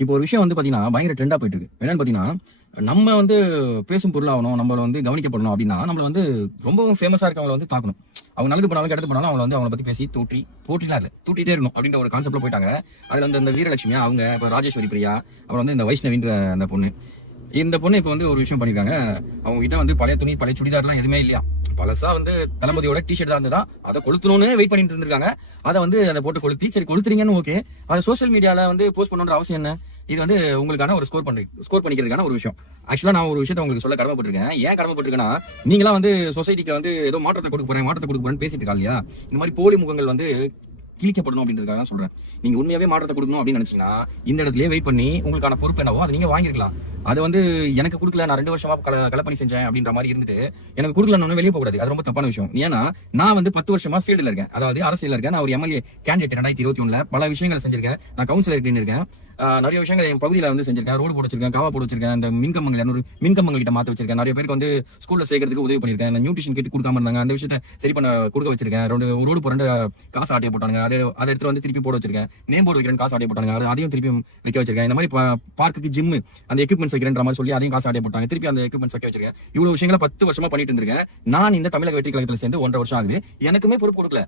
இப்போ ஒரு விஷயம் வந்து பாத்தீங்கன்னா பயங்கர ட்ரெண்டா போயிட்டு இருக்கு. என்னன்னு பாத்தீங்கன்னா, நம்ம வந்து பேசும் பொருளாகணும், நம்மள வந்து கவனிக்கப்படணும் அப்படின்னா, நம்மள வந்து ரொம்பவும் ஃபேமஸா இருக்கவங்கள வந்து தாக்கணும். அவங்க நல்லது பண்ணாலும், கெட்டது பண்ணாலும் அவங்கள வந்து அவங்கள பத்தி பேசி போற்றிலாம் இல்ல. தூட்டிட்டே இருக்கணும் அப்படின்ற ஒரு கான்செப்ட்ல போயிட்டாங்க. அதுல இந்த வீரலட்சுமி அவங்க, இப்ப ராஜேஸ்வரி பிரியா, அப்புறம் வந்து இந்த வைஷ்ணவின்ற அந்த பொண்ணு. இந்த பொண்ணு இப்ப வந்து ஒரு விஷயம் பண்ணிருக்காங்க. அவங்க கிட்ட வந்து பழைய துணி, பழைய சுடிதார்லாம் எதுவுமே இல்லையா. பழசா வந்து தளபதியோட டிஷர்ட் தான் இருந்ததா. அதை கொளுத்தணும்னு வெயிட் பண்ணிட்டு இருந்திருக்காங்க. அதை வந்து அதை போட்டு கொளுத்தி, சரி கொளுத்துறீங்கன்னு ஓகே. அதை சோசியல் மீடியால வந்து போஸ்ட் பண்ணணுன்ற அவசியம் என்ன? இது வந்து உங்களுக்கான ஒரு ஸ்கோர் பண்ணிக்கிறதுக்கான ஒரு விஷயம். ஆக்சுவலா நான் ஒரு விஷயத்தை உங்களுக்கு சொல்ல கடமைப்பட்டிருக்கேன். ஏன் கடமைப்பட்டிருக்கேன்னா, நீங்களாம் வந்து சொசைட்டிக்கு வந்து ஏதோ மாற்றத்தை கொடுக்க போறேன்னு பேசிட்டு இருக்கா இல்லையா. இந்த மாதிரி போலி முகங்கள் வந்து கிழிக்கப்படணும் அப்படின்றதுக்காக தான் சொல்றேன். நீங்க உண்மையாவே மாற்றத்தை கொடுக்கணும் அப்படின்னு நினைச்சீங்கன்னா, இந்த இடத்துலயே வெயிட் பண்ணி உங்களுக்கான பொறுப்பு என்னவோ அதை நீங்க வாங்கிருக்கலாம். அது வந்து எனக்கு கொடுக்கல, நான் 2 வருஷமா களப்பணி செஞ்சேன் அப்படின்ற மாதிரி இருந்துட்டு எனக்கு கொடுக்கலன்னு வெளியே போக கூடாது. அது ரொம்ப தப்பான விஷயம். ஏன்னா நான் வந்து 10 வருஷமா ஃபீல்டுல இருக்கேன், அதாவது அரசியல் இருக்கேன். நான் ஒரு எம்எல்ஏ கேண்டிடேட் 2021 பல விஷயங்களை செஞ்சிருக்கேன். நான் கவுன்சிலர் இருக்கேன். நிறைய விஷயங்கள் என் பகுதியில் வந்து செஞ்சிருக்கேன். ரோடு போட வச்சிருக்கேன், காவா போட வச்சிருக்கேன், இந்த மின்கம்பங்கள் 200 மின்கம்பங்கள் கிட்ட மாத்த வச்சிருக்கேன். நிறைய பேருக்கு வந்து ஸ்கூல்ல சேர்க்கறதுக்கு உதவி பண்ணிருக்கேன். இந்த நியூட்ரிஷன் கிட் கொடுக்காம இருந்தாங்க, அந்த விஷயத்தை சரி பண்ண கொடுக்க வச்சிருக்கேன். ரோடு போற காசு ஆட்டையை போட்டாங்க, அதை எடுத்து வந்து திருப்பி போட வச்சிருக்கேன். நேம் போர்டு வைக்கிறேன், காசு ஆட்டையை போட்டாங்க, அதையும் திருப்பி வைக்க வச்சிருக்கேன். இந்த மாதிரி பார்க்குக்கு ஜிம் அந்த எக்யூப்மெண்ட்ஸ் வைக்கிறேன்ற மாதிரி சொல்லி அதையும் காசு ஆட்டையை போட்டாங்க, திருப்பி அந்த எக்யூப்மெண்ட்ஸ் வைக்க வச்சிருக்கேன். இவ்வளவு விஷயங்களை 10 வருஷமா பண்ணிட்டு இருந்திருக்கேன். நான் இந்த தமிழக வெற்றி கழகத்தில் சேர்ந்து 1.5 வருஷம் ஆகுது. எனக்குமே பொறுப்பு கொடுக்கல.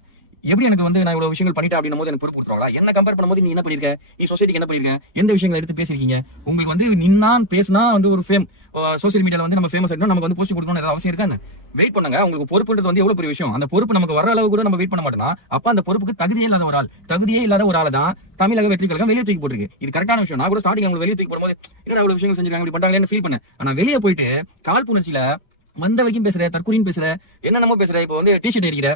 எப்படி எனக்கு வந்து நான் இவ்வளவு விஷயங்கள் பண்ணிட்டேன் அப்படின்னும் போது எனக்கு பொறுப்பு கொடுத்துருவாங்களா? என்ன கம்பேர் பண்ணும்போது நீ என்ன பண்ணிருக்க, நீ சொசைட்டிக்கு என்ன பண்ணிருக்க, எந்த விஷயங்களை எடுத்து பேசிருக்கீங்க? உங்களுக்கு வந்து நின்னான் பேசினா வந்து ஒரு ஃபேம் சோசியல் மீடியால வந்து நம்ம ஃபேமஸ் ஆகணும், நமக்கு வந்து போஸ்ட் கொடுக்கணும் ஏதாவது அவசியம் இருக்கான்னு வெயிட் பண்ணுங்க. உங்களுக்கு பொறுப்புன்றது வந்து எவ்வளவு பெரிய விஷயம். அந்த பொறுப்பு நமக்கு வர அளவு கூட நம்ம வெயிட் பண்ண மாட்டோம்னா, அப்ப அந்த பொறுப்புக்கு தகுதியே இல்லாத ஒரு ஆள் தான் தமிழக வெற்றி கழகம் வெளியே தூக்கி போட்டுருக்கு. இது கரெக்டான விஷயம். நான் கூட ஸ்டார்டிங் உங்களுக்கு வெளியே தூக்கி போடும்போது என்ன அவ்வளவு விஷயங்கள் செஞ்சிருக்காங்க, இப்படி பண்றாங்களேன்னு ஃபீல் பண்ணேன். ஆனா வெளியே போயிட்டு காழ்ப்புணர்ச்சியில வந்த வரைக்கும் பேசுற, தற்கொலைன்னு பேசுற, என்னென்னமோ பேசுற, இப்போ வந்து டிஷர்ட் எரிக்கிற,